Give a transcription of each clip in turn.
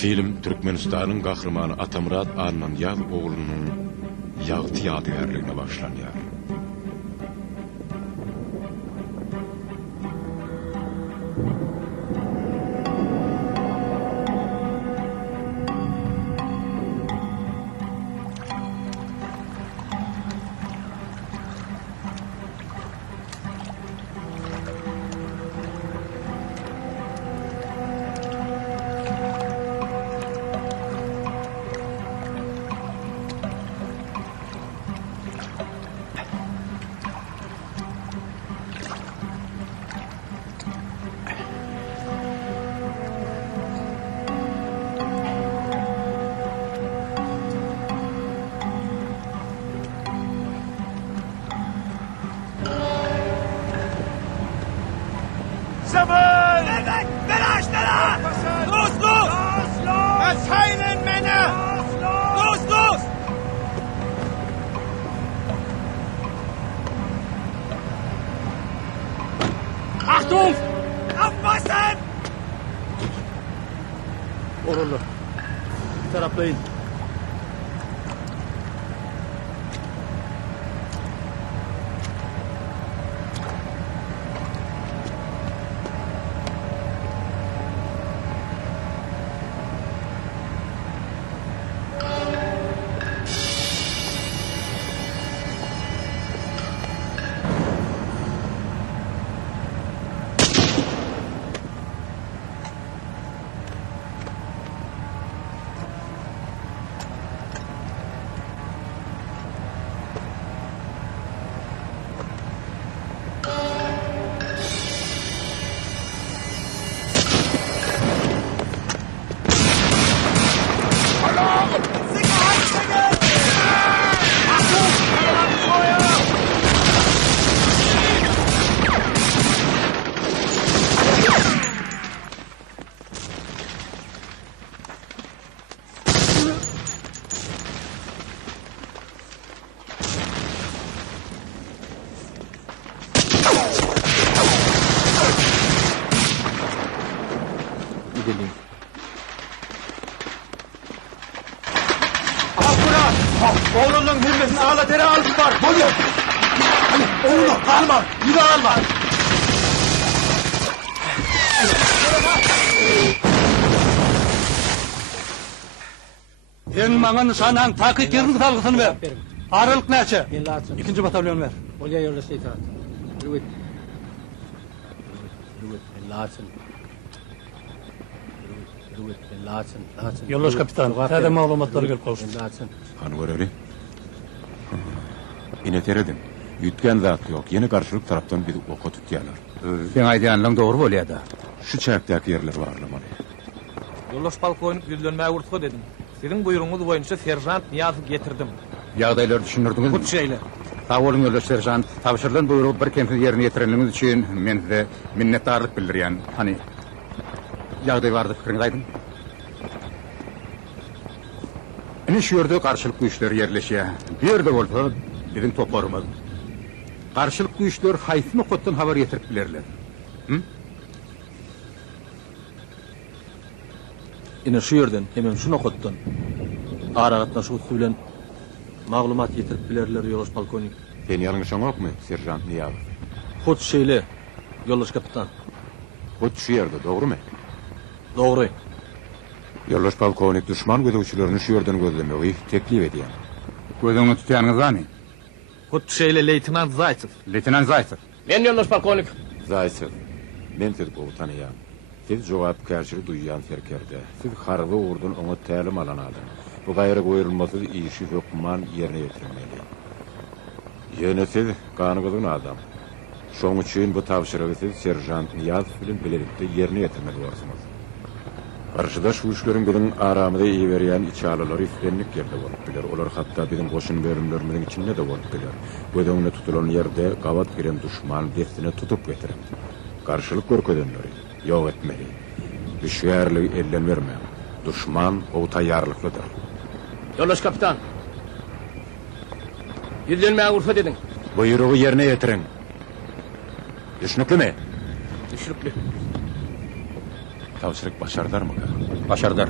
Film Türkmenistan'ın kahramanı Atamrat Arman Yağ oğlunun yağ tiyatrlarına başlanıyor. Zaman! Belaşlara! Los! Erzählen Männer! Los! Achtung! Aufpassen! Orullu. Taraflayın. Oğlunun hürmetini ağla tere aldım var. Buyur. Oğlum alma. Yine alma. Senin bana nişandan takip yerini salgısını ver. Aralık neçe? 2. batalyon ver. Olya yoldaşı itaat. Rüvet. Laçın. Yoldaş kapitan. Tade malumatları gelip kavuşun. Hanı göreli? İneteredin. Yütken zat yok. Yeni karşılık taraftan bir oku tutuyorlar. Ben aydayanlığın doğru oluyor da. Şu çaktaki yerler varlamalı. Yoldaş Polkovnik yüzlenmeye vurtku dedim. Sizin buyruğunuz boyunca Serjant Niyaz'ı getirdim. Yağdayları düşünürdünüz mü? Bu şeyle. Sağ olun yoldaş serjant. Tavşırılan buyruğu bir kemsiz yerine getireniniz için men size minnettarlık bildiriyen. Hani yağday vardı fikriniz aydın. Ene şu yerde karşılıklı güçler yerleşiyor. Bir yerde olsa bizim toplarımız. Karşılıklı güçler haysını kottan haber getirip bilirler. Yine şu yerden hemen şunu okuttan. Aragatna şu bilen maglumat getirip bilerler Yoldaş Polkovnik. Sen yanlışan yok mu Serjant Niyaz? Hut şeyle Yoldaş kapitan. Bu şu yerde doğru mu? Doğru. Yoldaş Polkovnik düşman gözükçülerini şu yerden gözlemeyi teklif ediyor. Gözünü tutuyanınız var mı? Hut şeyle Leytenant Zaytsev. Leytenant Zaytsev. Ben yoldaş Polkovnik. Zaytsev, men siz komutanıyam. Siz cevapkarşılığı duyan serkerde. Siz harbi ordun onu təlim alan aldın. Bu gayrı koyulmasız işi hükman yerine getirmeli. Yine siz kanıgılın adam. Şoň üçin bu tavşırığı siz Serjant Niyaz bilen birlikde yerine getirmeli bolsunuz. Karşıda şu işlerin bilen aramyda iyi berýän içalylar üstünlik yerde bolup biler. Olar hatta bizim goşun bölümlerimiň içinde de bolup biler. Gödöňüne tutulan yerde gabat giren düşman destine tutup getirin. Karşılık görkedenleri yok etmeli. Düşýärligi elden vermeýän. Düşman o taýýarlyklydyr. Yoldaş kapitan. Yüzlenmeye vurtku dedin. Buyruğu yerine getirin. Düşnükli mi? Düşürüklü. Tavşırık başardılar mı? Başardılar.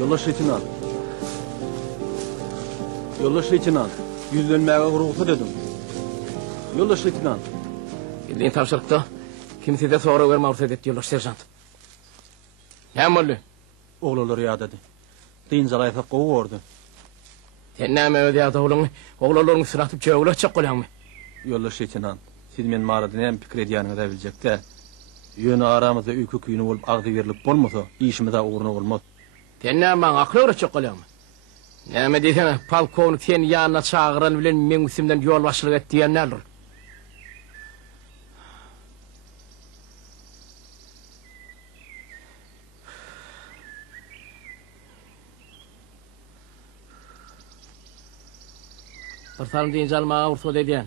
Yollaş leytenant. Yollaş leytenant. Yüzlenmeye ruhsat dedim. Yollaş leytenant. Bildiğin tavşırıkta kimse de sonra verme ortaya etti yollaş serjant. Ne mollu? Oğlaları yad dedi. Deyin zalayfa qovu ordu. Sen näme öde ýa-da oğlaryň sıratyp çöwlek qolanmy? Yollaş leytenant. Siz men maradan hem pikir edýäniňi da biljekde. Ýöne aramyzda üýkü küýüni bolup agdy berilip bolmasa, işimize uğruna bolmaz. Sen näme akly öwrçek qolanmy? Näme diýsen, polkownik seni ýanyna çagyran bilen men üstümden ýol başlyk et diýenler. Tartarım deyin calmağa ursu dediyen.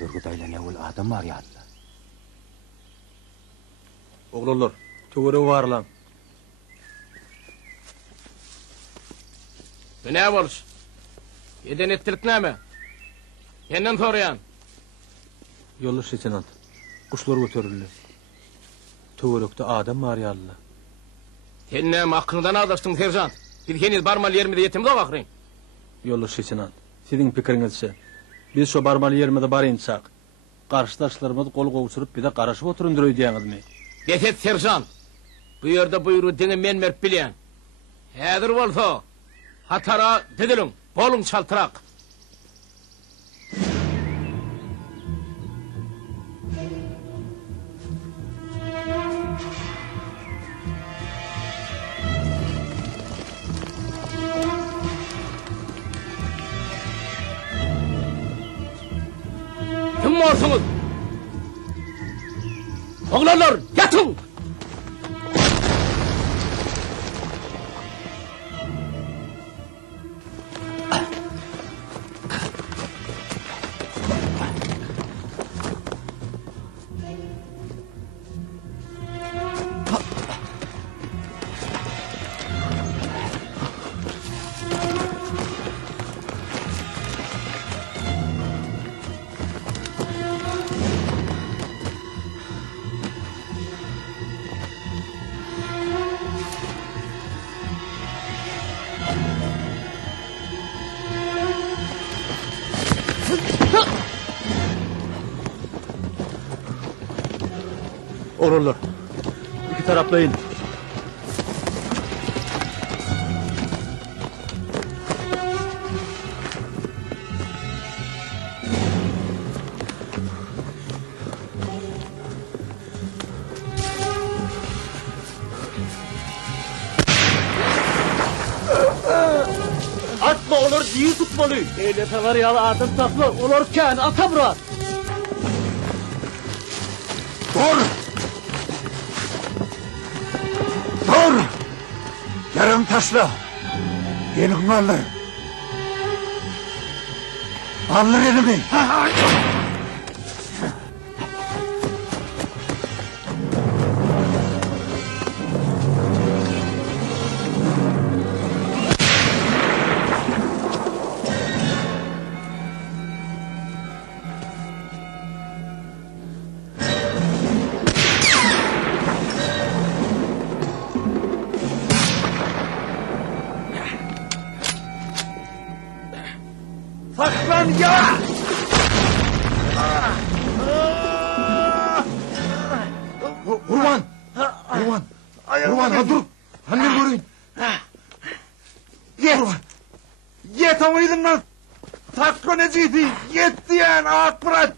Durgudayla ne ol adam var ya. Oğlalar, töwere warlan. Bu ne boluş? Eden ettirik näme? Senden sorayan. Yollaş leytenant. Kuşlar götürüldü. Töwerekde adam var ýaly. Sen näme aklyndan adaşdyň serjant? Biz heniz barmal ýerimizde ýetimiz bakryn. Yollaş leytenant. Siziň pikiriňizçe, biz şu barmal ýerimizde barynçak, garşydaşlarymyz kol gowuşuryp bize garaşyp oturundyr diýäňizmi? Deset serjant. Bu ýerde buýrugy diňe men berip bilýän. Häzir bolsa, hatara didilim, boluň çaltyrak. Kim bolsuňyz? Oğlanlar, yatın! Oğlalar, iki taraplayın. Atma olur değil tutmalı. Eylete var yalı adım taklı olurken ata bırak. Dur! Dur! Yarım taşla. Yenim alır. Alır elimi. Saklan ya! Urman! Urman! Urman ha dur! Annem göreyim! Yet! Yet avaydın lan! Saklan eciydi! Yet diyen ağak bırak!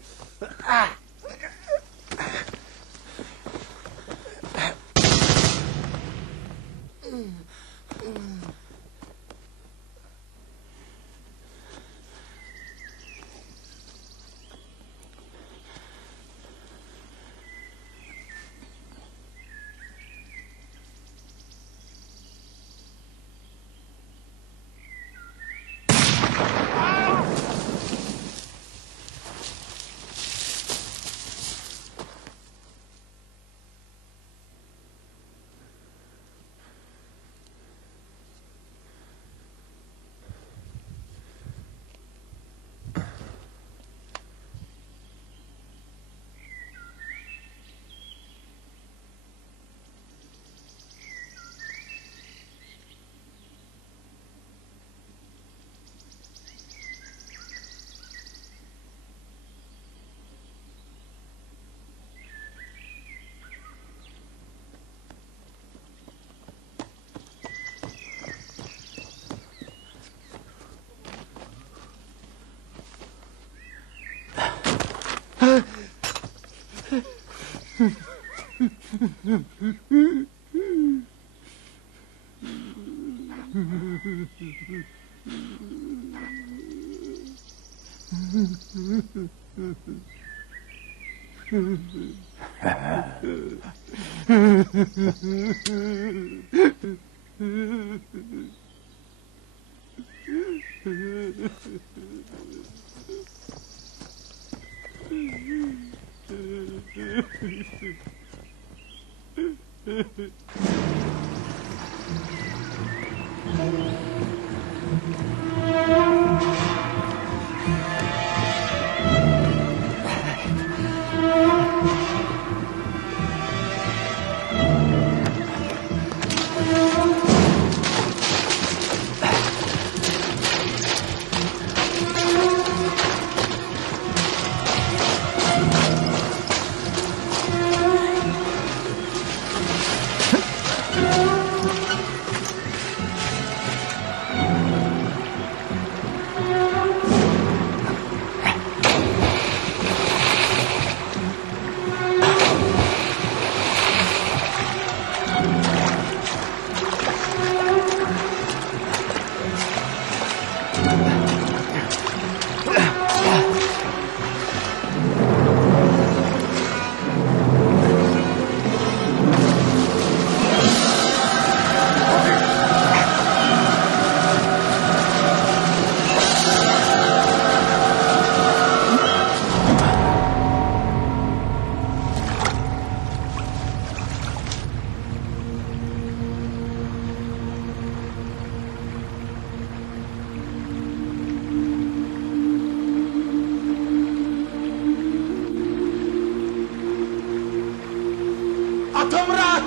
Atamrat!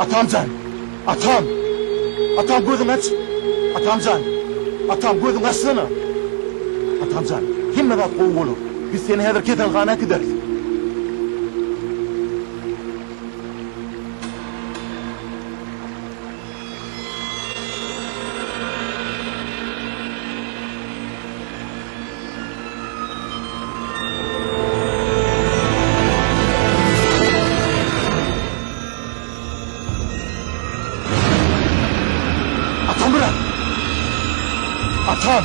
Atamcan! Atam! Atam gözün aç! Atamcan! Atam gözün açsana! Atamcan! Kimle bak kovuk olur? Biz seni hedir ketelgana gideriz. Atam bırak! Atam!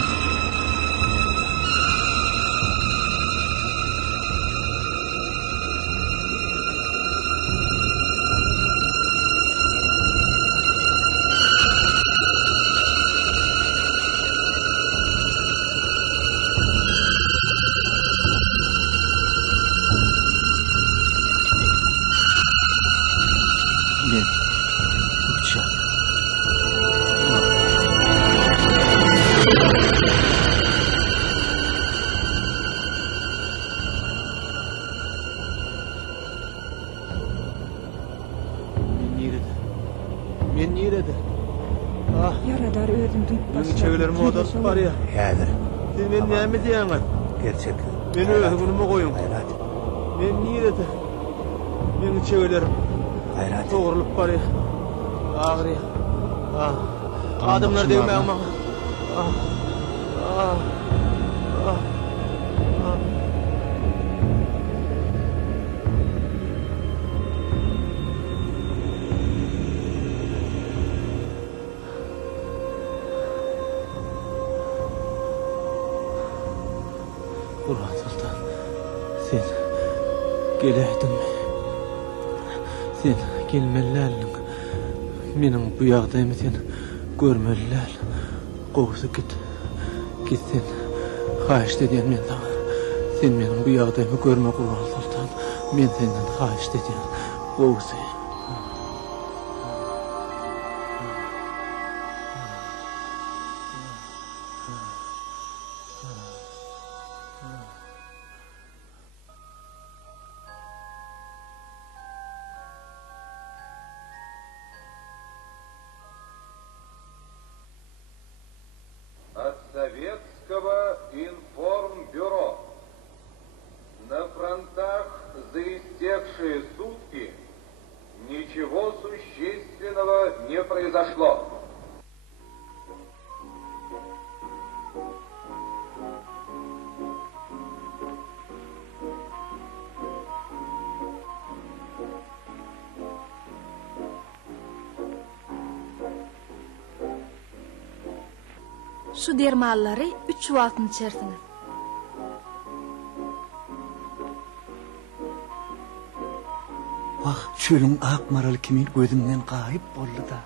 Men uçak. Men nerede? Ah, Yaradar özüm duyup benim çevilerimi odatıp var ya. Häzir. Siz men näme diýäňiz? Gerçek. Beni özgünüme koyun. Hayrat. Men nerede? Benim çevilerim Hayrat. doğrulup var ya. Ağrıyor. Ah, adamlar değme ama. Ah, ah, ah, ah. Burhan Sultan, sen geleydin mi? Sen gelmeliydin. Menin bu ýagdaýymy sen görmeliler. Gowsy git. Git sen. Haýyş edýän men sana. Sen menin bu ýagdaýymy görme Burhan Sultan. Men senden haýyş edýän. Gowsy. От Советского информбюро. бюро. На фронтах за истекшие сутки ничего существенного не произошло. Şu dermanlary 3 wagtyny içersiňiz. Bak çölün ak maralı kimin gözümden kayıp boldy da.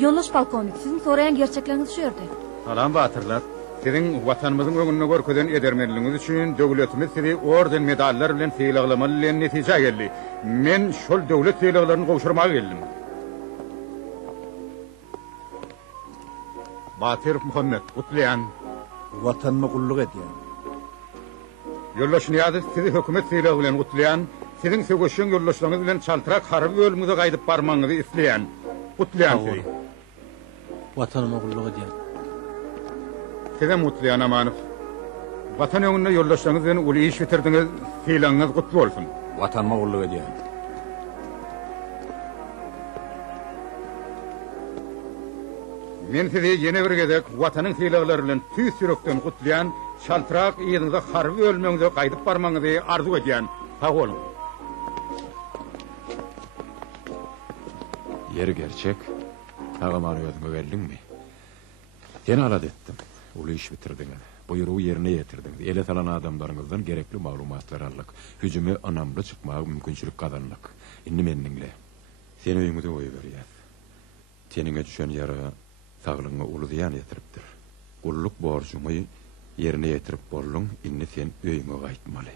Yoldaş polkovnik, sizin sorayan gerçekleriniz şu ýerde. Salam batyrlar. Sizin watanymyzyň öňünde görkezden edermenligiňiz üçin döwletimiz sizi orden medallar bilen syýlaglamaly bilen netije geldi. Men şol döwlet syýlaglaryny gowşurmaga geldim. Batyr Muhammed Kutlayan Vatanına kulluk edýän. Yoldaş Niyazi sizi hökümet syýlagy bilen Kutlayan, sizin söwüşen yoldaşlaryňyz bilen çaltyrak harby bölümüne gaýdyp barmaňyzy isleýän. Kutlayan sizi. Vatanıma kulluk edýän. Size Kutlayan Amanow. Vatan öňünde yoldaşlaryňyz bilen uly iş bitirdiňiz, syýlagyňyz gutly bolsun. Vatanıma kulluk edýän. Men sizi ýene bir gezek watanyň syýlaglary bilen tüýs ýürekden gutlaýan, çaltyrak ýygyňyza harby ölmeňize gaýdyp barmaňyzy arzu edýän. Sag bolun. Yer gerçek. Tağaman öýüňe geldingmi? Sen alad etdim. Uly iş bitirdiňiz. Buýrugy ýerine ýetirdiňiz. Ele salan adamlaryňyzdan gerekli maglumatlar aldyk. Hüjüme anamly çykmagy mümkinçilik kazandyk. Indi meniňle. Sen öýüňde oý berýär. Teniňe düşen ýara saglygyňa uludyýan ýetiripdir. Gulluk borjumy ýerine ýetirip boldun, indi sen öýüňe gaýtmaly.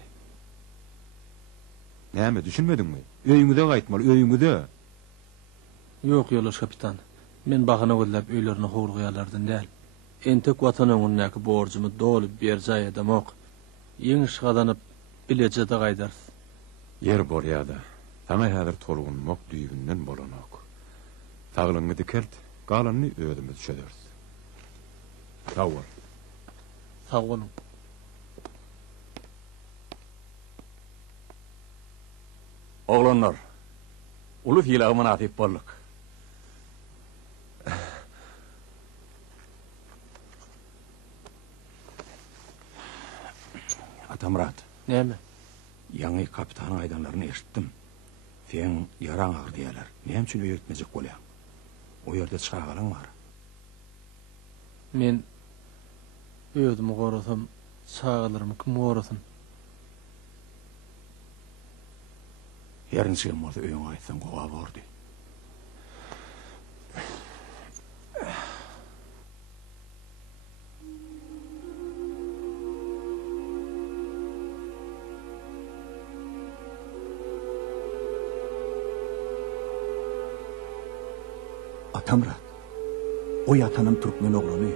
Näme düşünmedingmi? Öýüňe gaýtmaly, öýüňe. Yok yoldaş kapitan. Men bagyna gözläp öýlerini howrgaýarlardan däl. Entek watan öňündäki borjumy dolup berjä edemok. Ýeňiş gazanyp bilejede gaýdars. Yer bolýada. Taňa häzir tolugunmak düýbünden bolanok. Saglygyňy dikelt, galanyny öýdümiz düşeders. Sag bol. Sag bolun. Oglanlar, uly fiýlagy manatip boldyk. Atamrat. Näme? Ýangy kapitanyň aýdanlaryny eşitdim. Sen ýaraň agyr diýerler. Näme üçin öýretmejek bolýan? O ýerde çygalan bar. Men öýdümi gorasam, çağalarymı kim gorasyn? Ýeriniz gelmedi öýüňe aýtsaň gowa bordy. Atamrat. O yatanın Türkmen oğlanı.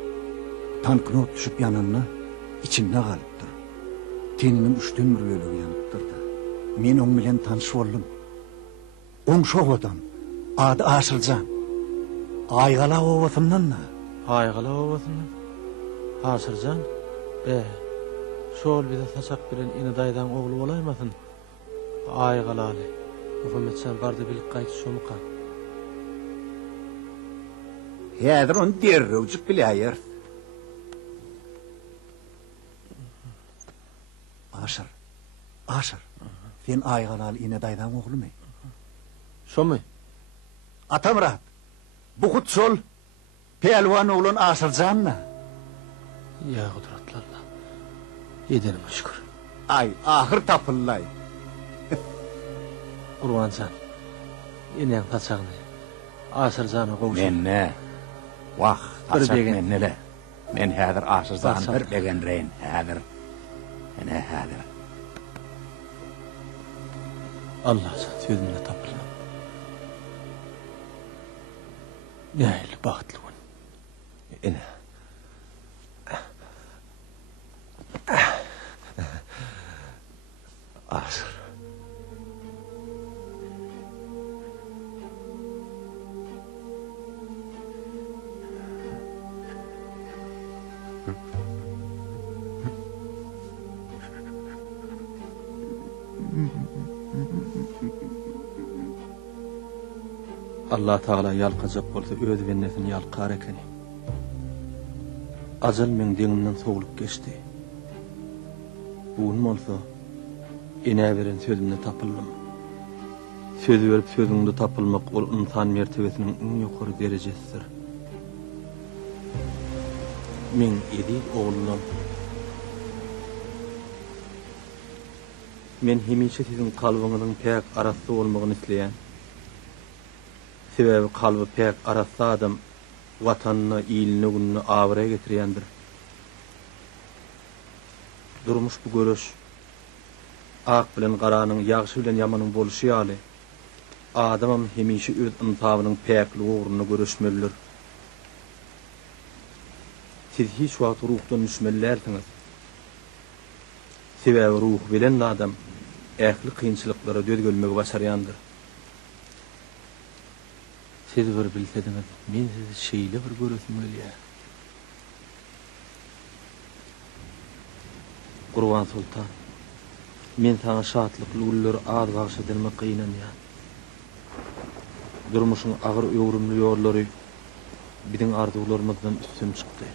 Tankına düşüp yanına içinde kalıptır. Teninin üçten bir bölüğü yanıptır da. Men on bilen tanış oldum. On şoğ adam. Adı Aşırcan. Aygala ovasından da. Aygala ovasından. Aşırcan. Şol bize saçak bilen ini daydan oğlu olaymasın. Aygalaly. Muhammed sen barda bilik gaýty şomuka. Häzir onu derrewjik bilýär. Aşır. Sen aygalaly ine daydan oglumy? Şomy? Atamrat. Bu hut şol pelwan oglan Aşyrjanna. Ya gudratlarla. Yedenim şükür. Ay, ahir tapıllay. Urwancan. Inen taçagny. Aşyrjana gowşy. Menne. Wah, taçak mennele. Men häzir Aşyrjan bir degen reýin. Häzir. Ene häzir. Allah sözüne tapılan. Nähili bagtly gün. Ene. Aşır. Allah Taala yalqajak bolsa öz bennesini yalqar ekeni. Ajal men deňimden soglup geçdi. Bugun bolsa ene beren sözümde tapyldım. Söz berip sözüňde tapylmak ol insan mertebesiniň iň ýokary derejesidir. Men edip oğlum. Men hemişe siziň kalbyňyzyň pek arasy bolmagyny isleýän. Sebebi kalby pek arasy adam watanyny, iýlini, gününi awra getirýändir. Durmuş bu görüş ak bilen garanyň, ýagşy bilen ýamanyň boluşy ýaly. Adamam hemişe öz insabynyň pekli uğruna görüşmelidir. Siz hiç wagt ruhdan düşmellersiňiz. Sebebi ruh bilen adam ähli kynçylyklara dödgölmegi başarýandyr. Siz bir bilsediňiz, men sizi şeýle bir göresim gelýär. Gurban Sultan, men sana şatlykly günler az bagşadyrmak gynanýar. Durmuşyň agyr öwrümli ýollary biziň arzularymyzdan üstün çykdy.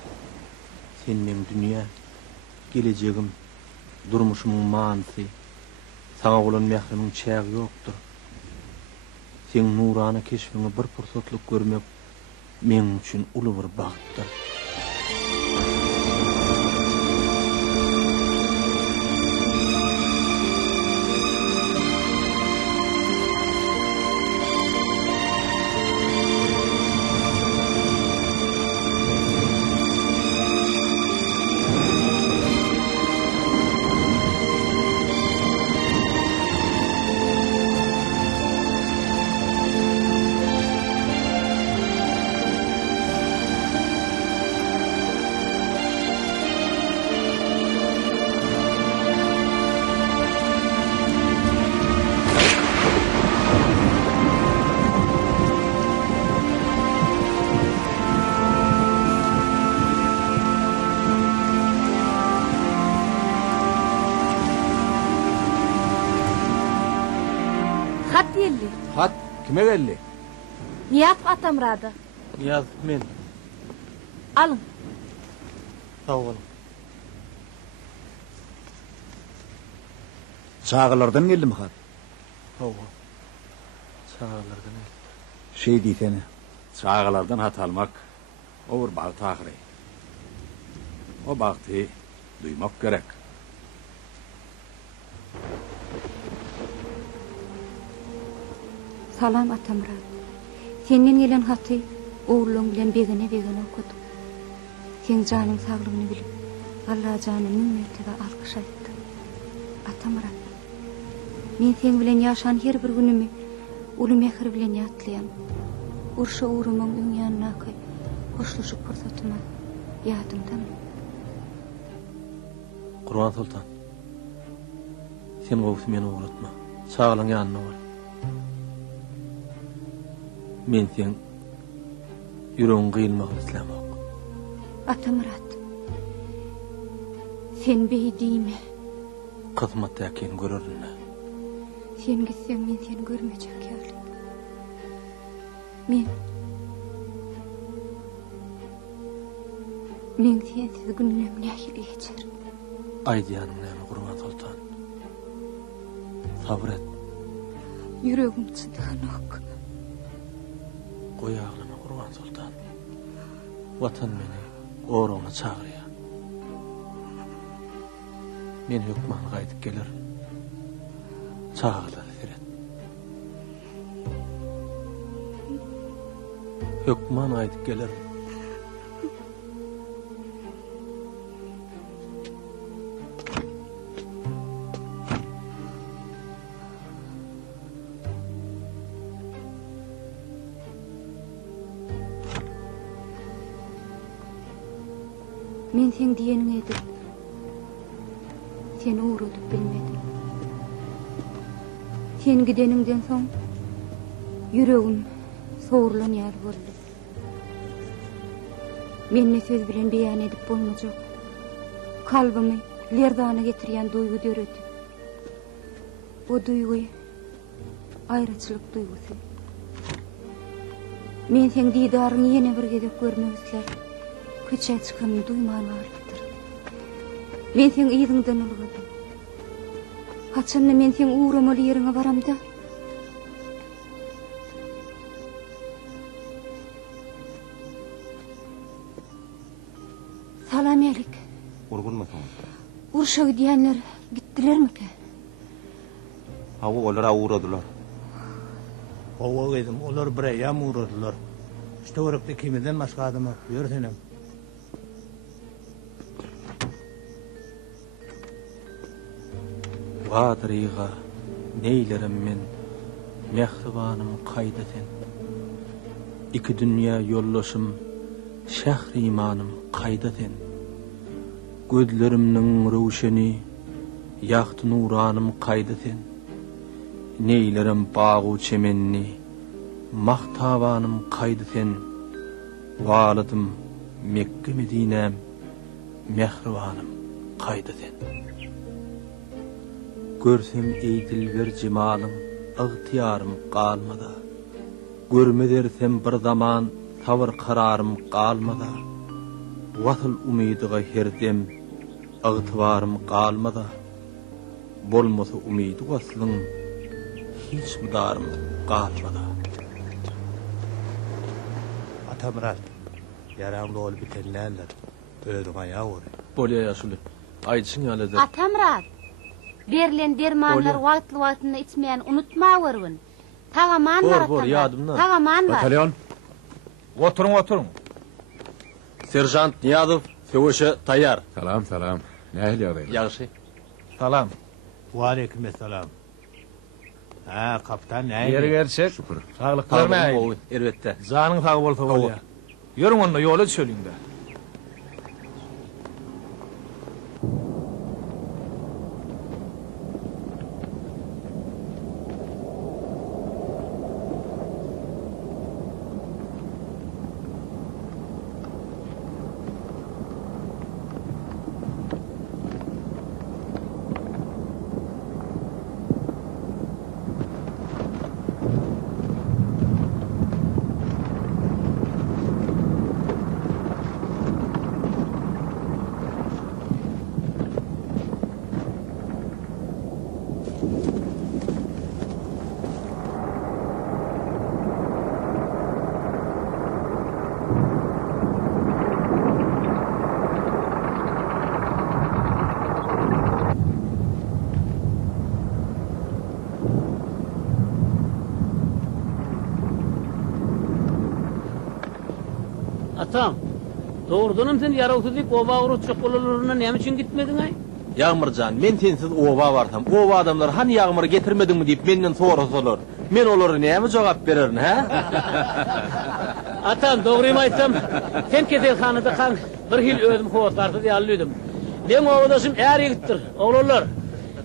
Sen men dünýä, gelejegim, durmuşymyň manysy, sana bolan mährimiň çägi ýokdur. Sen nurana keşfini bir pursatlyk görmek men üçin uly bir bagtdyr. Hat geldi. Hat kime geldi? Niyat Atamrada. Niyaz men. Alın. Sağ olun. Çağılardan geldi mi hat? Sağ olun. Çağlardan geldi. Şey diýsene. Çağalardan hat almak o bir baht ahire. O bahtı duymak gerek. Salam Atamra. Senden gelen haty oğlum bilen begene okudum. Sen janyň saglygyny bilip, Allah janyny mertebe alkyş aýtdy. Atamra. Men sen bilen ýaşan her bir günümi uly mehir bilen ýatlaýan. Urşa uğrumyň ýanyna koy. Hoşlaşyp fursatyma ýadymdan. Gurban Sultan. Sen gowsy meni uğratma. Çağlaň ýanyna bol. Men sen ýüregiň gynmagyny islemek. Atamrat. Sen beýdime. Kızmatda eken görürünne. Sen gitsen men seni görmejek ýaly. Men sensiz günüm nähili geçer. Aýdýanyň näme Gurban Sultan? Sabr et. Yüregim çydanok. Goý aglama Gurban Sultan. Watan meni orana çagyrýar. Men hökman gaýdyp gelir. Çağlar eret. Hökman gaýdyp gelir. Men sen diýeniňi edip, seni uğradyp bilmedim. Sen gideniňden soň yüregim soğurlanýar boldy. Men ne söz bilen beýan edip bolmajak. Kalbymy lerdana getirýän duýgu döretip. O duýgy aýraçylyk duýgusy. Men sen diýdaryny ýene bir gezek görmek isler. Köçe çykanyny duýman barlyktır. Men sen ýygyňdan ulgadym. Haçan men sen uğramaly ýeriňe baramda. Salam alik. Urgunmasın. Urşa gidiyenler gittiler mi ki? Hawa olara uğradılar. Hawa edim, olar bireyam uğradılar. İşte orakda kimiden başka adam yok. Buyur senem. Vadriga neylerim men, mehribanım kayda sen. İki dünya yollaşım, şehri imanım kayda sen. Gözlerimnin rövşeni, yahtı nuranım kayda sen. Neylerim bağı çemenni, mahtavanım kayda sen. Valadım Mekke Medinem, mehribanım kayda sen. Görsem eýdil bir cemalym, ygtyýarym galmada. Görmedersem bir zaman sabır kararym galmada. Wasyl umidyga herdem ygtybarym galmada. Bolmasa umydy waslyň hiç midarym galmada. Atamrat, yaraňda ol bitenlerler. Öýdüň aýagy ol. Bolýa ýaşuly. Aýdyşyň ýalydy. Atamrat. Berilen dermanlar wagtly içmeýän unutmaýaryn. Tagaman var. Bor, ýadymda. Tagaman var. Batalyon. Oturun. Serjant Niýazow, söwüşe taýýar. Salam. Nähil ýagdaý? Ýagşy. Salam. Wa aleykum esselam. Ha, kaptan näýdi? Ýeri gerçek. Şükür. Saglyklary näýdi? Elbetde. Janyň sag bolsa bolýar. Ýörüň onda ýola düşeliňde. Atam, doğrudanım sen yarawty dip oba urutçuk bolalaryna näme üçin gitmediň ay? Ýagmyrjan, men sensiz oba barsam, oba adamlar hani ýagmyry getirmediňmi diýip menden sorasalar, men olary näme jogap bererin, ha? Atam, dogrymy aýtsam, sen ketelhanada kan bir hil özüm howatlardy ýallyydym. Men obadaşym är ýigitdir, oglanlar.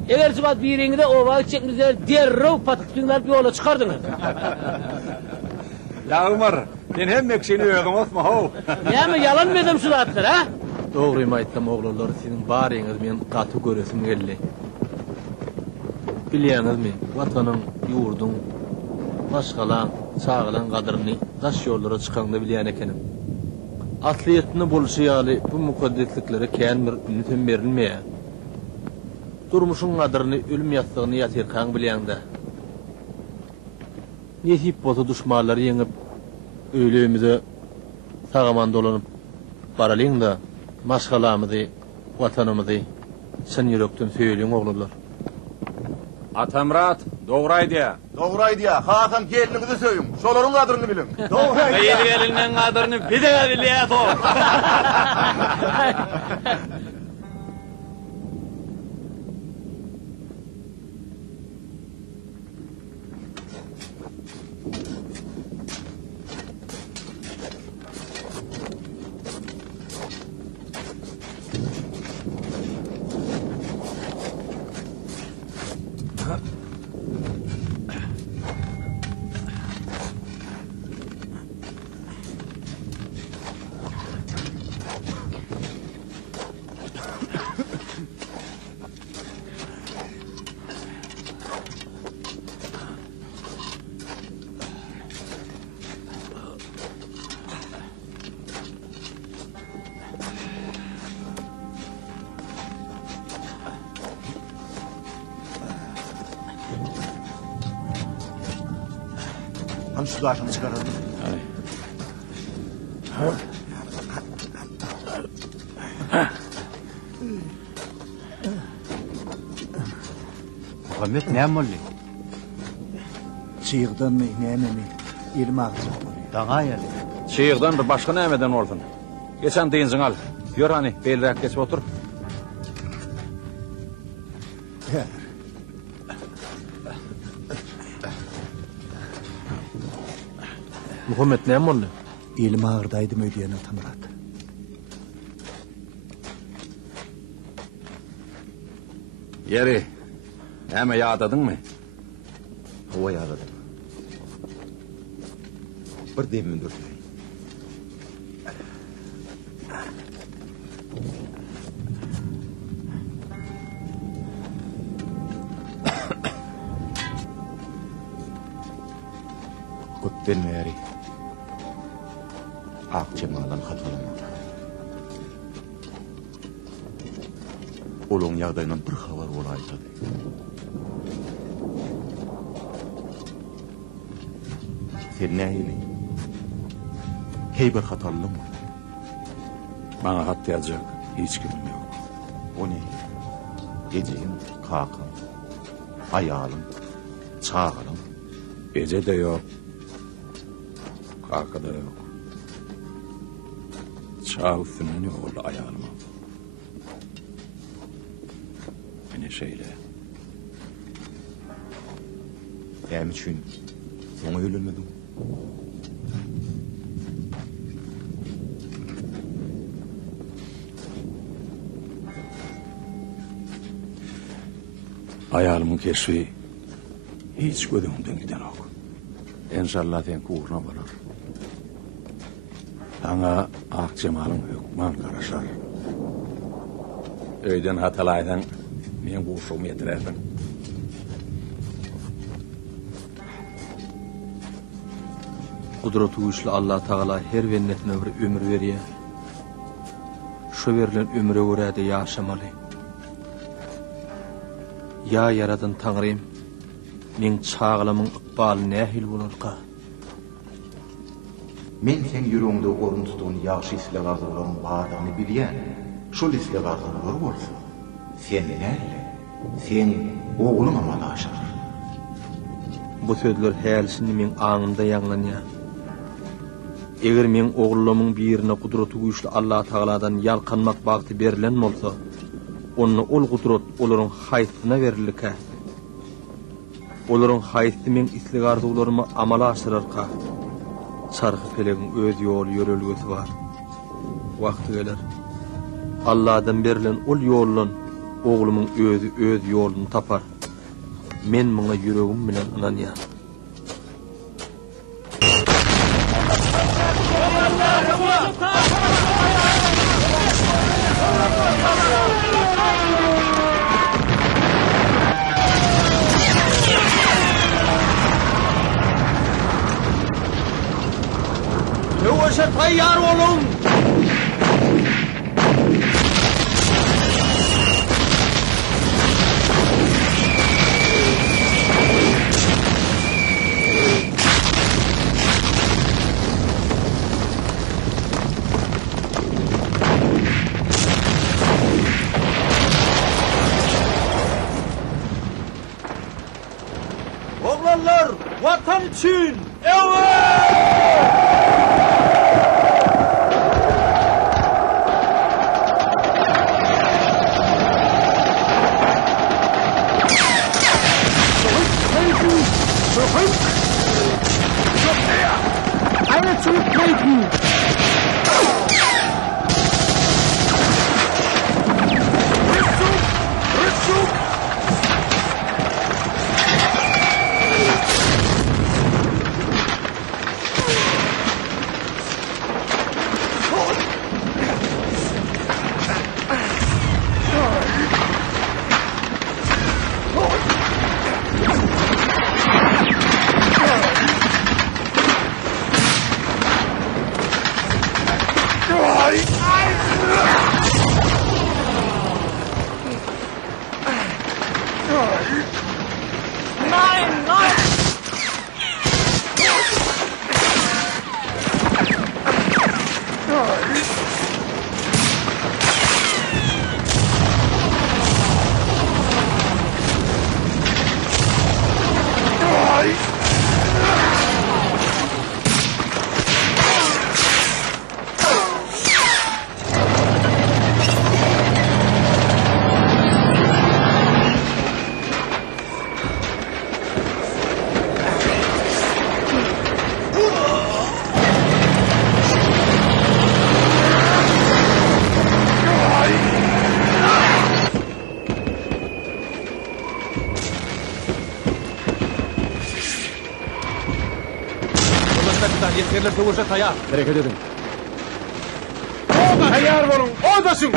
Eger çygat biriňizde oba çekmizler derrew patykdyňlar ýola çykardyňyz. Ýagmyr, sen hemme kişini öýgüň osma ho. Näme ýalan medem şu zatlar, ha? Dogrymy aýtsam oglanlar, seniň baryňyz men gaty göresim geldi. Bilýäňizmi, watanyň, ýurduň, başgalan, çağılan gadyryny daş ýollara çykanda bilýän ekenim. Asliýetini bolşy ýaly bu mukaddesliklere kän bir ünsem berilmeýär. Durmuşyň gadyryny ölüm ýatlygyny ýatyrkan bilýäňde. Nesip bolsa düşmanlary ýeňip öýlemizde sagaman dolanyp baralyňda maşgalamyzy, watanymyzy sen ýürekden söýleň oglanlar. Atamrat, dogry aýdýa. Hasan geliniňizi söýüň. Şolaryň gadyryny bilin. Dogry aýdýa. Geliniň gadyryny bide bilýär o. Hani şu daşını çıkaralım. Muhammed ne molli? Çığdan mı, neyme mi? Elim ağzı oluyor. Dağa yeli. Çığdan bir başka nemeden oldun. Geçen deyinzin al. Yor hani, belirek geçip otur. Muhammed ne molli? Elim ağırdaydım ödeyen Atamurat. Yeri, hemen yağdadın mı? Hava yağladı. Bir demin dur. Kutten meri. Akçemalan hatırlama. Olun yağdayla bir havar olaydı. Sen ne eyle? Hey bir hatarlı mı? Bana hat yazacak hiç kimim yok. O ne? Geceyim, kalkım, ayağım, çağırım. Gece de yok. Kalkı da yok. Çağ üstüne ne oldu ayağıma? Beni şeyle. Hem için sana ölülmedim. Ayağımın keşfi hiç gözümden giden yok. İnşallah sen uğruna varır. Sana Akçemal'ın hükman karışar. Öyden hatalaydan men kuşuğumu yetirerdin. Kudreti güçlü Allah Teala her vennetine bir ömür veriyor. Şu verilen ömre göre de yaşamalı. Ya yaradan Tanrım, men çağlamın ıkbalı nehil bulurka. Men sen yüreğinde orun tutun yaxşı isle arzuların bağdığını bilyen, şol isle arzuları olsun. Sen nerede? Sen oğlum amala aşar. Bu sözler hälisini men aňymda ýaňlanýar. Eger men oğullamyň birine kudrety güýçli Allah Taala'dan ýalkanmak bagty berilen bolsa, onu ol kudret olaryň haýsyna berilike. Olaryň haýsy men islik arzuwlarymy amala aşyrarka. Çarky pelegiň öz ýoly ýörelgesi bar. Wagty geler. Allah'dan berilen ol ýollan oğlumyň özü öz ýoluny tapar. Men muňa yüregim bilen inanýar. Yavaşa tayyar olun. Oğlanlar, vatan için, evet! Eine zurücktreten! Rückzug! Rückzug! askerler dövüşe tayar. Hareket edin. Tayar olun, oradasın.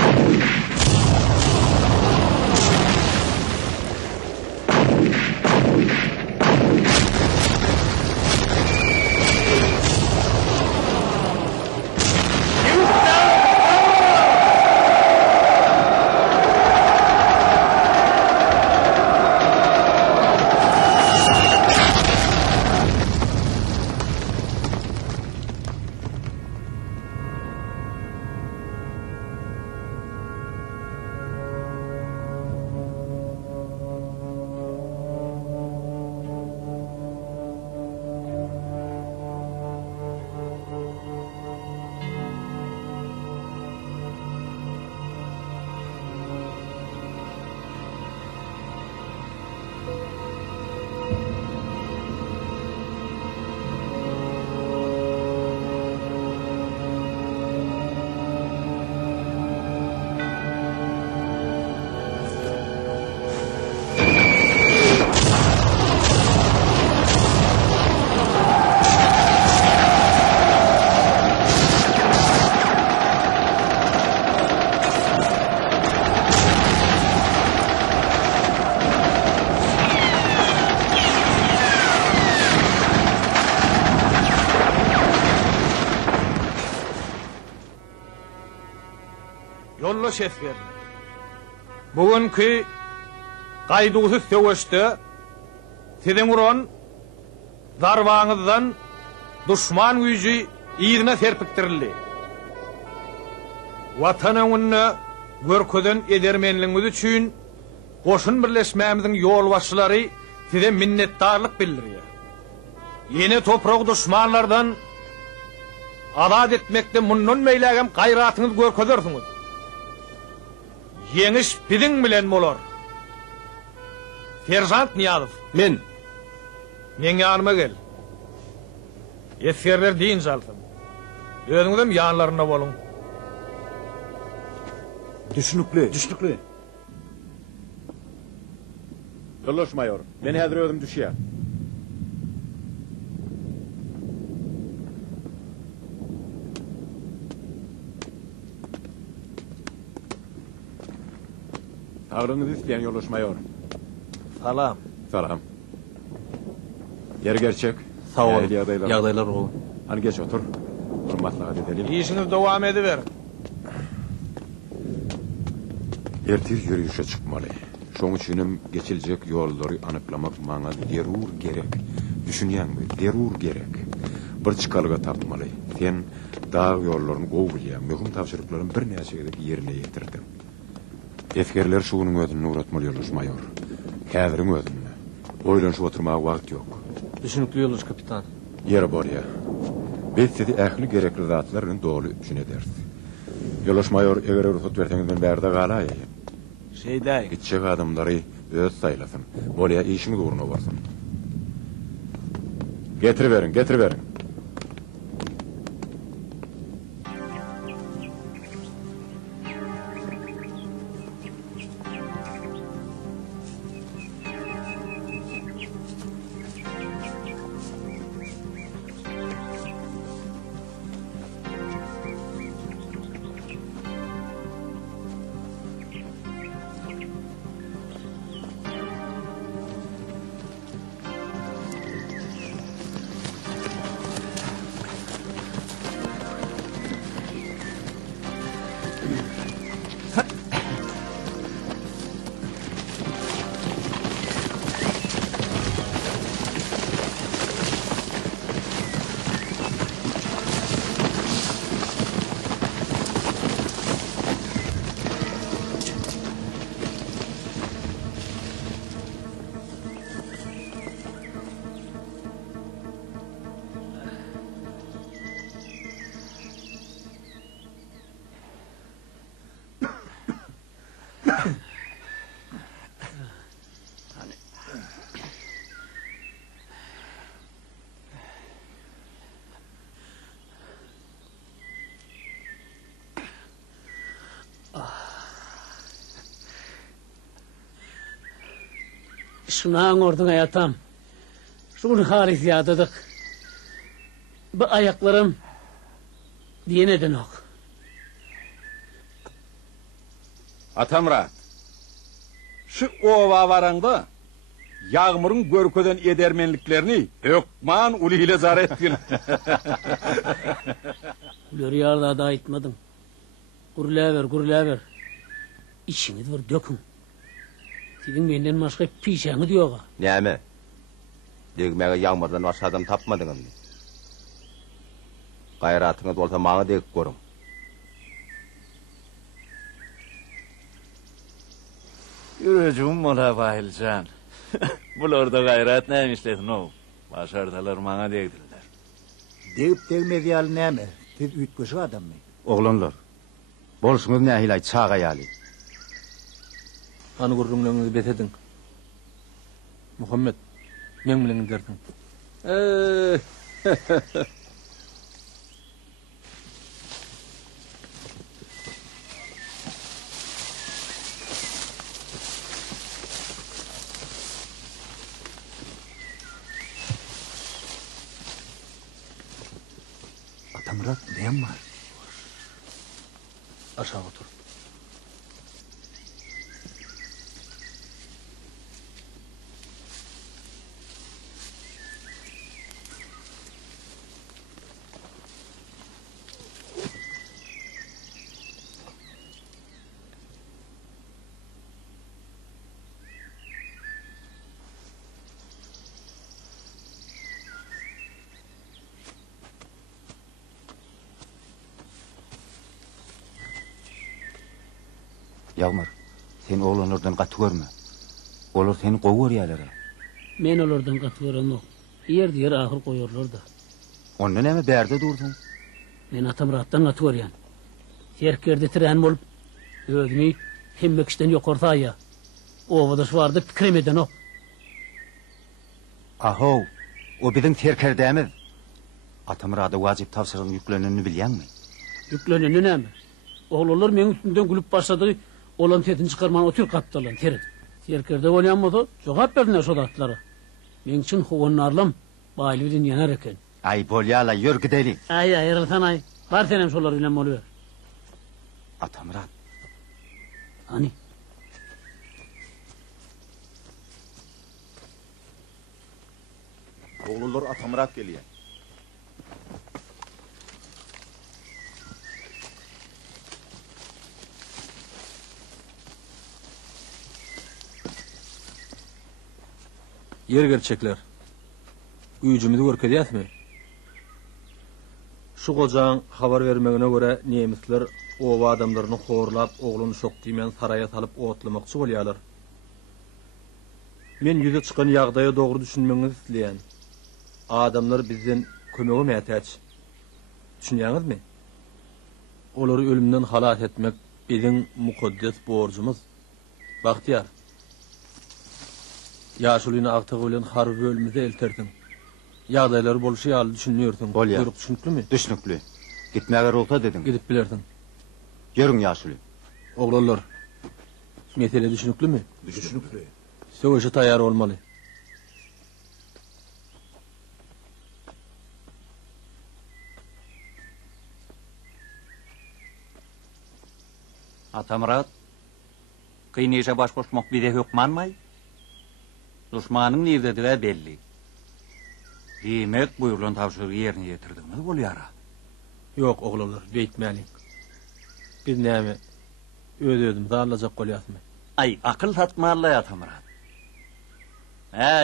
Yolla şef verdi. Bugünkü gaýdugusuz söwüşde sizin uran darwaňyzdan düşman güýji ýerine serpikdirildi. Watanyňyny görkeden edermenligiňiz üçin goşun birleşmämiziň ýol başçylary size minnetdarlyk bildirýär. Ýene toprak düşmanlardan azat etmekde mundan meýlegem gaýratyňyz görkezersiňiz. Yeňiş biziň bilen bolar. Serjant Niyazov. Men. Men ýanyma gel. Eskerler diýin jalsam. Özüňizem ýanlaryna bolun. Düşnükli. Yoldaş mayor, men häzir özüm düşýär. Tavrınızı isteyen yoldaş mayor. Salam. Salam. Yer gerçek. Sağ ol. Ýagdaýlar ol. Hani geç otur. Bir maslahat edelim. İşiniz dowam ediver. Ertir yürüyüşe çıkmaly. Şoň üçin geçiljek ýollary anyklamak maňa derur gerek. Düşünýänmi? Derur gerek. Bir çıkalyga tapmaly. Sen dağ ýollaryny gowy bilýän, möhüm tapşyryklaryň bir näçegede ýerine ýetirdim. Eskerler şuňyň özüni uratmaly ýoldaş mayor. Häziriň özünde. Oýlanşyp oturmaga wagt ýok. Düşünükli ýoldaş kapitan. Ýere bolýa. Biz sizi ähli gerekli zatlaryň dogry üçin ederiz. Ýoldaş mayor, eger ruhsat berseňiz bärde galaýy. Şeydäý. Gitjek adamlary öz saýlasyn. Bolýa işiňiz uğruna bolsun. Getiriverin. Şuna ordun ayatam. Şunu haris yadadık. Bu ayaklarım dineden ok. Atamrat. Şu ova varanda yağmurun görköden edermenliklerini Ökman ulu ile zar ettin. Uları yarda da aytmadım. Gurulaver. İçiniz var dökün. Sizin benden başka pişeğiniz yok. Näme? Degmäge ýağmurdan başga adam tapmadyňyzmy? Gaýratyňyz bolsa maňa degip görüň. Ýüregim bola Bahiljan. Bularda gayrat nämişledin o? Başardalar maňa degdiler. Deyip degmegi ýaly näme? Siz ütköşü adammy? Oglanlar, bolşuňyz nähil aýt çağa ýaly. Any gurrunlaryňyzy betedin. Muhammed, men bilen giderdiň. Atamrat, näme var? Aşağı otur. Ýagmar, sen oglanlardan gaty görme. Olar seni gowy görýärler. Men olardan gaty göremok. Ýer ahyr goýarlar da. Onda näme bärde durdun? Men Atamratdan gaty görýän. Serkerde tren bolup özüni hemmekişden ýokartaýa. Owada şwardy pikremeden o. Aho, o biziň serkerdämiz. Atamrada wajyp tapşyrygyň ýüklenenini bilýänmi? Ýükleneni näme? Oglanlar meň üstümden gülüp başlady. Olan tetini çıkarman otur kaptalan terit. Serkerde bolýanmady, jogap berdiler şodatlara. Men üçin howanarlam baýlydyn yanar eken. Ay bolýala ýör gideli. Ay aýrylsan ay. Bar senem şolar bilen bolýar. Atamrat. Ani. Oglanlar Atamrat gelýär. Yer gerçekler. Üýjümizi görkezýäsmi? Şu gojaň habar bermegine göre nemisler owa adamlaryny horlap, ogluny şokdyman saraýa salyp otlamakçy bolýarlar. Men ýüze çykan ýagdaýa dogry düşünmeňizi isleýän. Adamlar bizden kömegi mätäç. Düşünýäňizmi? Olary ölümden halat etmek biziň mukaddes borjumyz. Bagtyar. Ýaşulyny agtygy bilen harby ölümde elterdim. Ýagdaýlary bolşy ýaly düşünýärdiň. Bolýar. Düşünüklümi? Düşünükli. Gitmäge rulta dedim. Gidip bilerdiň. Ýörüň ýaşuly. Oglanlar. Mesele düşünüklümi? Düşünükli. Söwüşe taýýar bolmaly. Atamrat, kıyneşe baş koşmak bir de hükmanmay. Düşmanın nerede belli. Demek buyurulan tavşırı yerine getirdiğimiz bolýara. Yok oglanlar, beýtmäliň. Biz näme öz-özümizde alajak bolýasmy? Ay, akıl satmaly Atamrat.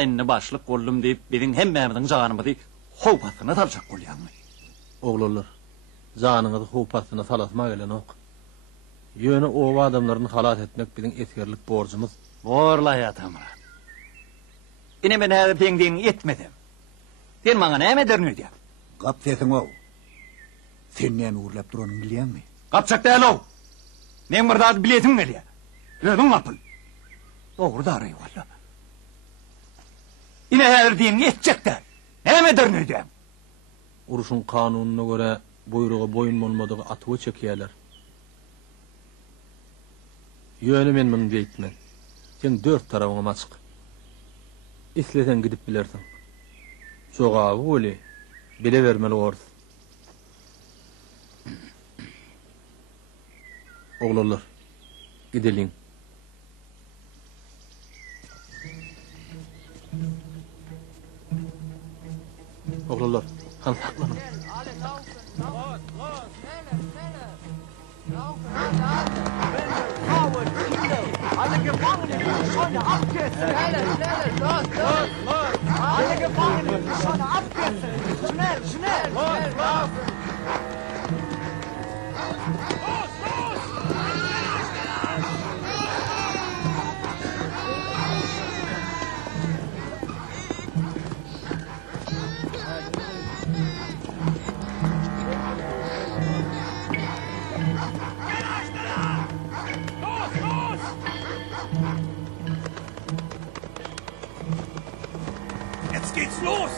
Inni başlyk boldum deyip biziň hemmemiziň janymyzy howpasyna salşak bolýarmy? Oglanlar, janyňyzy howpasyna salasma gelen ok. Ýöne owa adamlaryny halat etmek biziň esgerlik borjumyz. Borlay Atamrat. Ine men häzir teňdiň etmedim. Sen maňa näme dernýär? Gap sesin o. Sen näme urlap duranyň bilýänmi? Gapçak däl o. Men bir zat biletim gelýär. Özüň gapyl. Dogry dary walla. Ine häzir diň etjekler. Näme dernýär? Uruşun kanunyna göre buyrugy boyun bolmadygy atywy çekýärler. Ýöne men muny beýtmen. Sen dört tarabyňa açyk. İslesen gidip bilersin. Jogaby boli. bile vermeli oruz. Oğlanlar, gidelim. Oğlanlar, saklanın. Alle Gefangenen, die Scheune abkürzen! Schneller, schneller, los, los, los! Alle Gefangenen, die Scheune abkürzen! Schnell, schnell, schnell, los! Jetzt geht's los!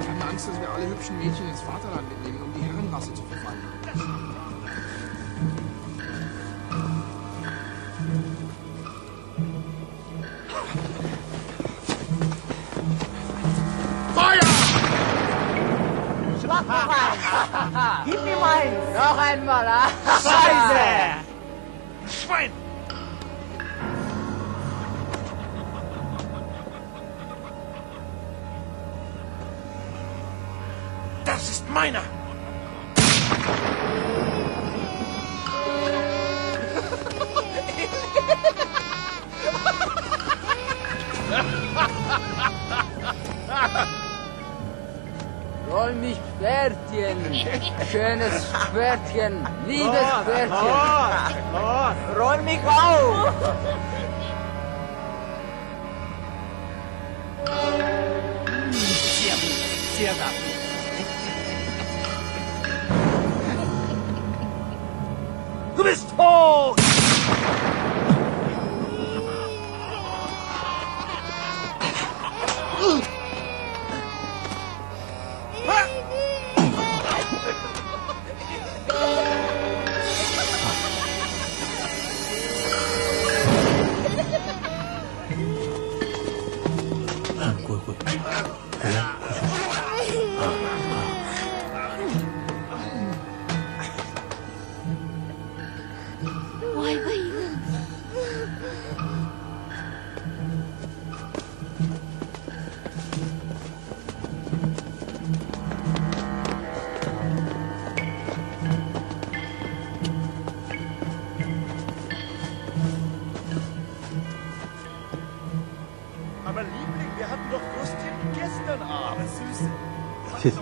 Ich hatte Angst, dass wir alle hübschen Mädchen ins Vaterland mitnehmen, um die Herrenrasse zu verfallen. Feuer! Schlag noch ein! Gib ihm eins! Noch einmal, ah! Scheiße! Schwein! Das ist meiner! Roll mich Pferdchen! Schönes Pferdchen! Liebes Pferdchen! Roll mich auf! Sehr gut, sehr gut. Du bist tot! Vay vay. Aber Liebling, wir hatten doch Würstchen gestern Abend. Süße. Siz,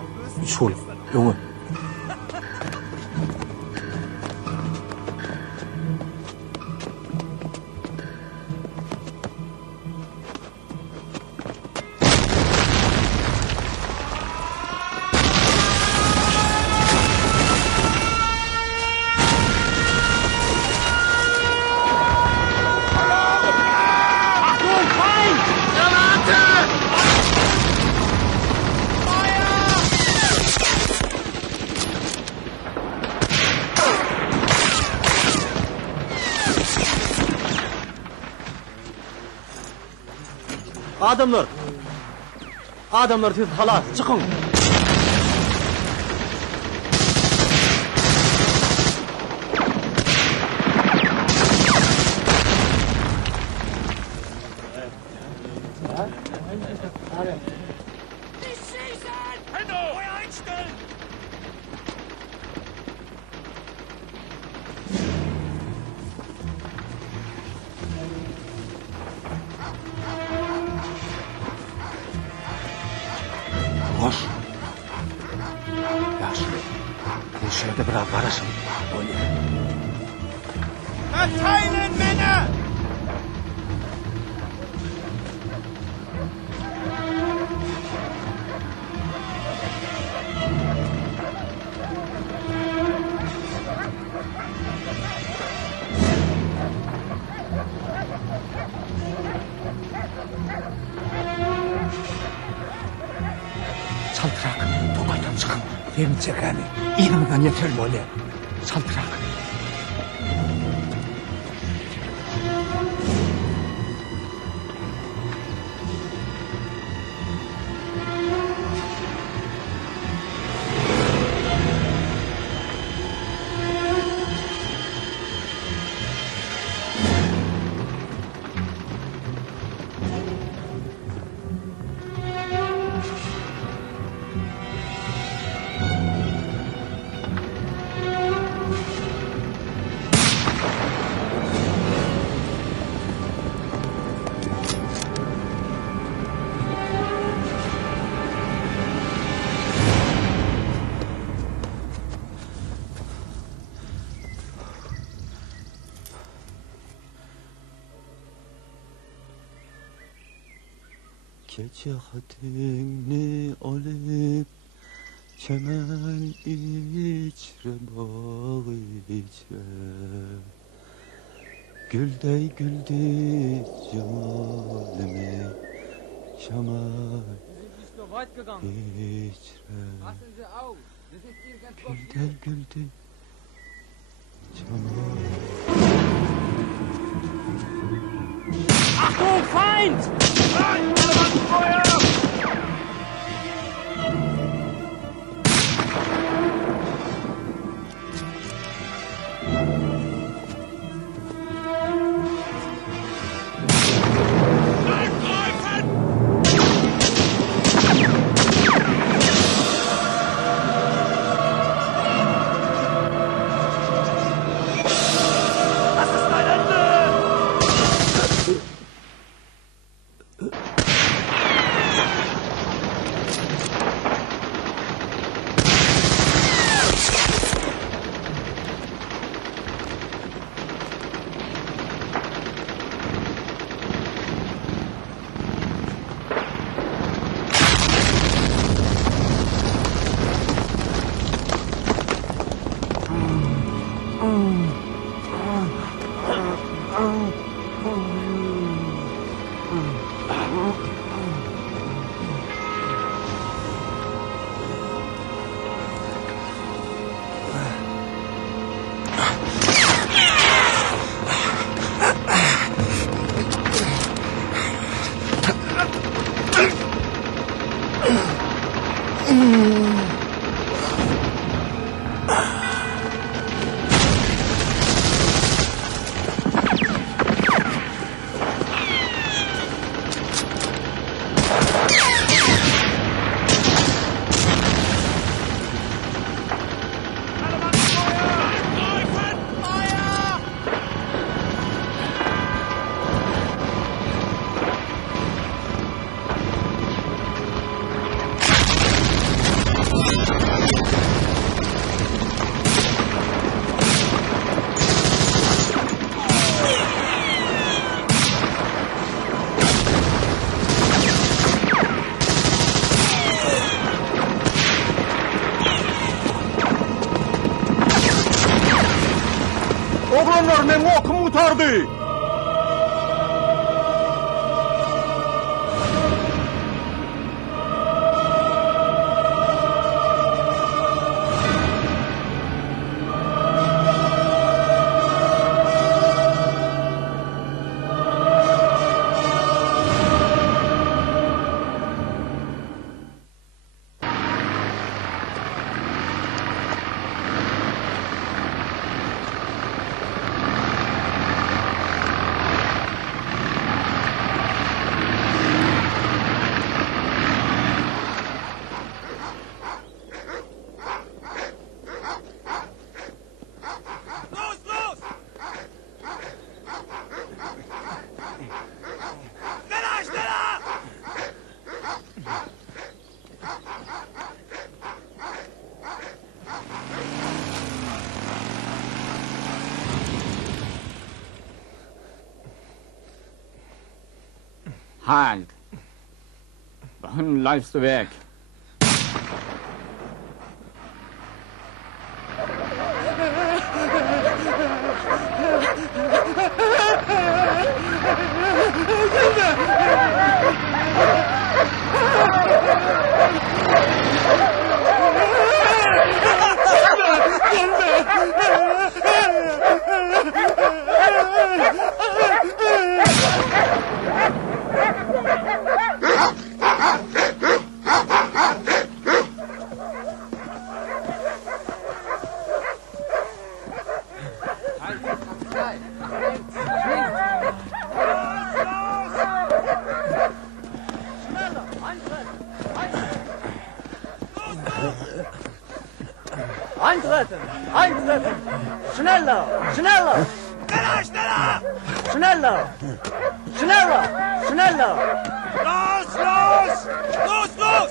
üç oğlum, yoğun. Adamlar! Adamlar siz halas, çıkın! Feuer einstellen! Boş. Yaş. Bu şeyde biraz varasın. Öyle. Verteilen, Männer! Saltırak. Tokaydan çıkın. Benim çekeni. İlimden yeter böyle. Saltırak. Çiçeklerini alıp çemen içre bağ içre Güldey güldü cemalimi Cemal içre Güldey güldü Cemal Achtung, Feind! Feuer! Oğlanlar meni okum utardı. Halt! Warum läufst du weg? Eintreten! Eintreten! Schneller! Schneller! Schneller! Schneller! Schneller! Schneller! Schneller! Los! Los! Los! Los!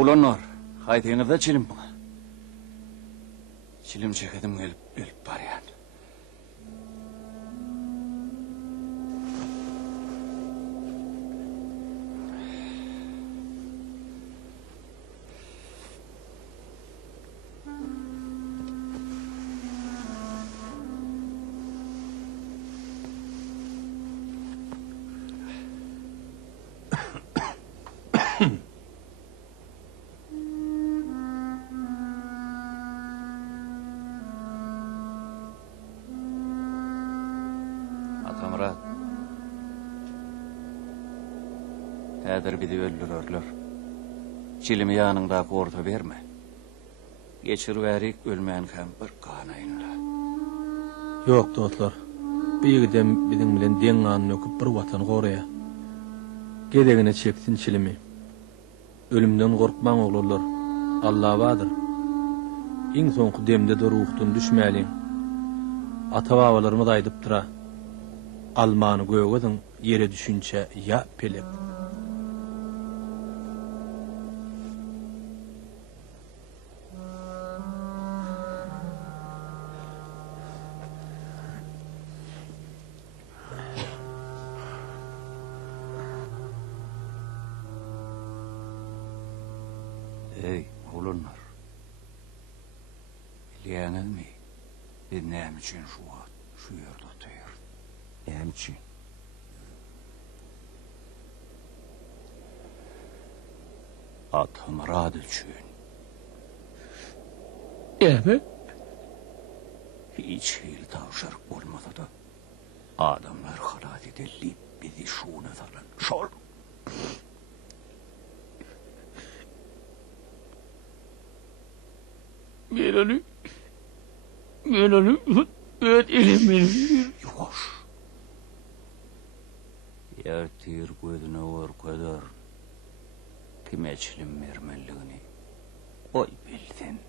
Oğlanlar, haydiğinizde çilim bana. Çilim çekedim gelip barayan. Atamrat. Häzir bizi öldürürler. Çilimi yanında orta verme. Geçirverik ölmeyen hem bir kanayınla. Yok dostlar. Bir gidem bizim bilen den kanını öküp bir vatan goraya. Gedegine çeksin çilimi. Ölümden korkman oğlurlar. Allah vardır. İň soňky demde de ruhdan düşmäliň. Ata-babalarymyz aýdypdyra. Almany göwgedin yere düşünçe ya pelek. Ey oğlanlar. Bilýäňiz mi? Biz näme üçin şu ýerde oturýar? Näme üçin? Atamrat üçin. Näme? Hiç hil tavşarık bolmasa da adamlar halat edilip bizi şuna salan. Şol. Men onu öt elimin. Yoş. Yertir gözüne var kadar kimeçlim mermelliğini oy bildin.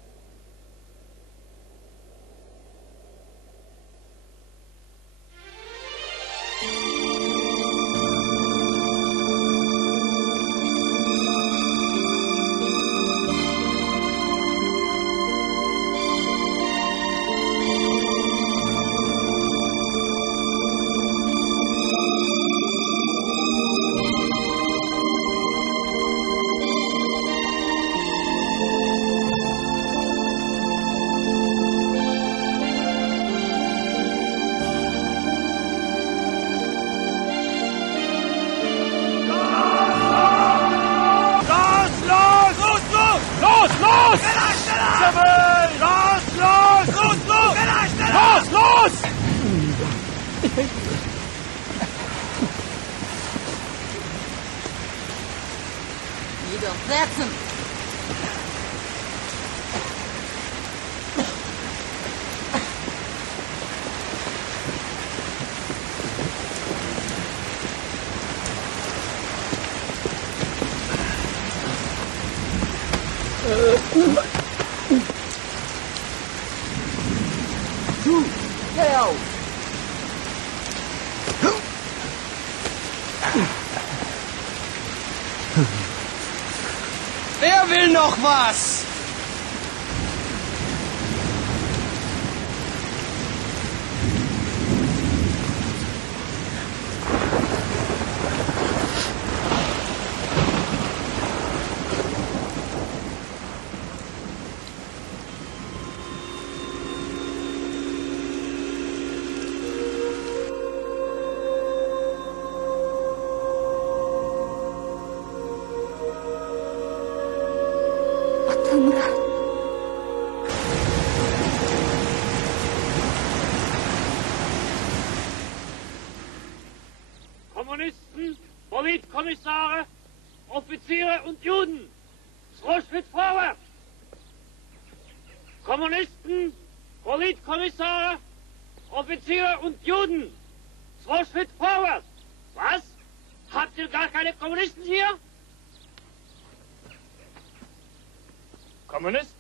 Niedersetzen! Du, Leo! Wer will noch was? Kommunisten, Politkommissare, Offiziere und Juden, Schritt vorwärts! Kommunisten, Politkommissare, Offiziere und Juden, Schritt vorwärts! Was? Habt ihr gar keine Kommunisten hier? Kommunist?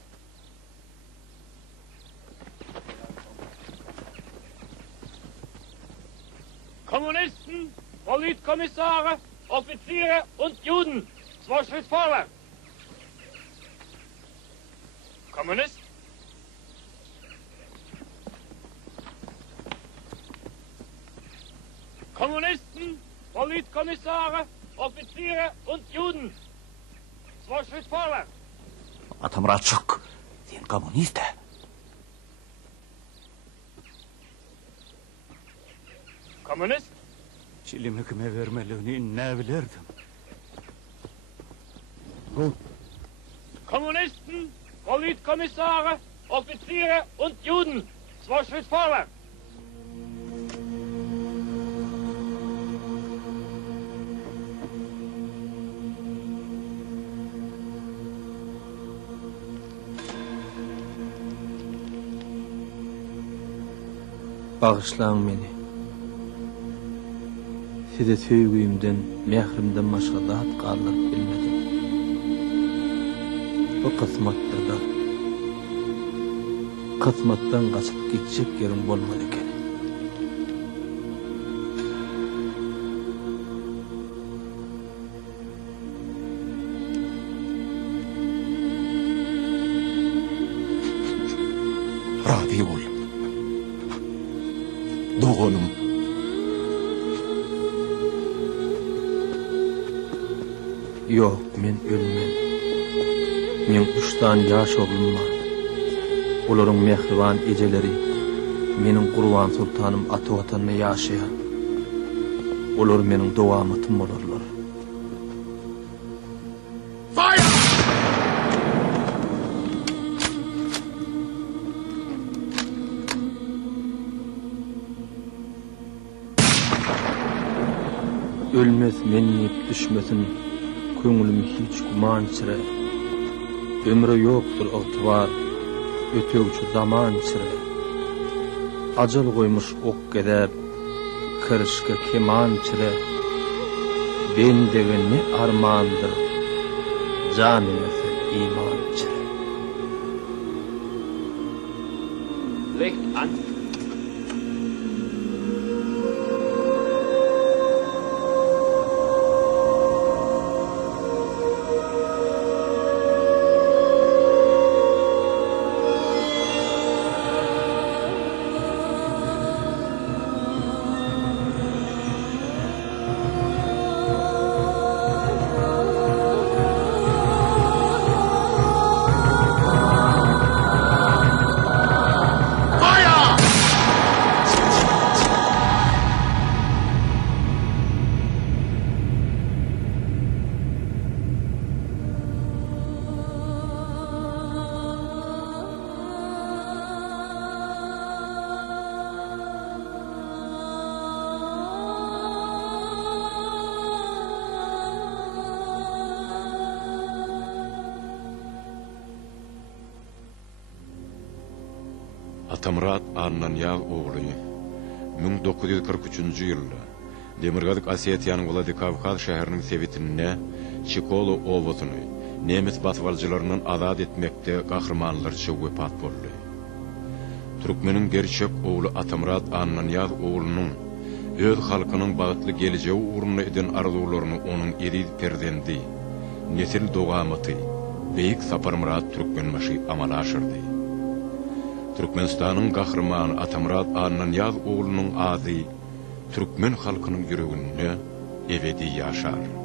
Kommunisten, Politkommissare, Offiziere und Juden. 2 Schritt vorwärts. Kommunist? Kommunisten, Politkommissare, Offiziere und Juden. 2 Schritt vorwärts. Atamrat çık. Sen komünist. Kommunist? Çilimi kime vermeliğini ne bilirdim. Kommunisten, Politkommissare, Offiziere und Juden. 2 Schritt vorwärts. Bağışlaň meni. Size söýgüýümden, mehrimden başga zat galyp bilmedim. Bu kısmatdır da. Kısmatdan gaçyp gitjek yerim bolmady eken. Radi bol. Doğanım. Yok, men ölmem. Men 3 tane yaş oğlum var. Olaryň mehriban ejeleri, meniň Gurban Sultanym aty watanyny ýaşaýar. Olar meniň dowamatym bolarlar. Ölmez mennip düşmesin, köňülim hiç guman içire. Ömrü yoktur ıgtybar, ötögçü zaman içire. Ajal koymuş ok gedep, kırışka keman içire. Ben degen ne armandır, can emese iman içire. Legt an. Atamrat Annanyag oğlu 1943-nji ýylda Demirgazyk Osetiýanyň Vladikavkaz şäheriniň sebitinde Çikolo owasyny nemis baswalçylarynyň azad etmekde gahrmanlarça wepat boldy. Türkmeniň gerçek oğlu Atamrat Annanyag oğlunyň öz halkynyň bagytly gelejegi uğruna eden arzularyny onuň eri perdendi, nesil dogamaty, beýik Saparmurat Türkmenbaşy amala aşyrdy. Türkmenistanyň gahrmany Atamrat Annanyag oğlunyň azy Türkmen halkynyň ýüreginde ebedi ýaşar.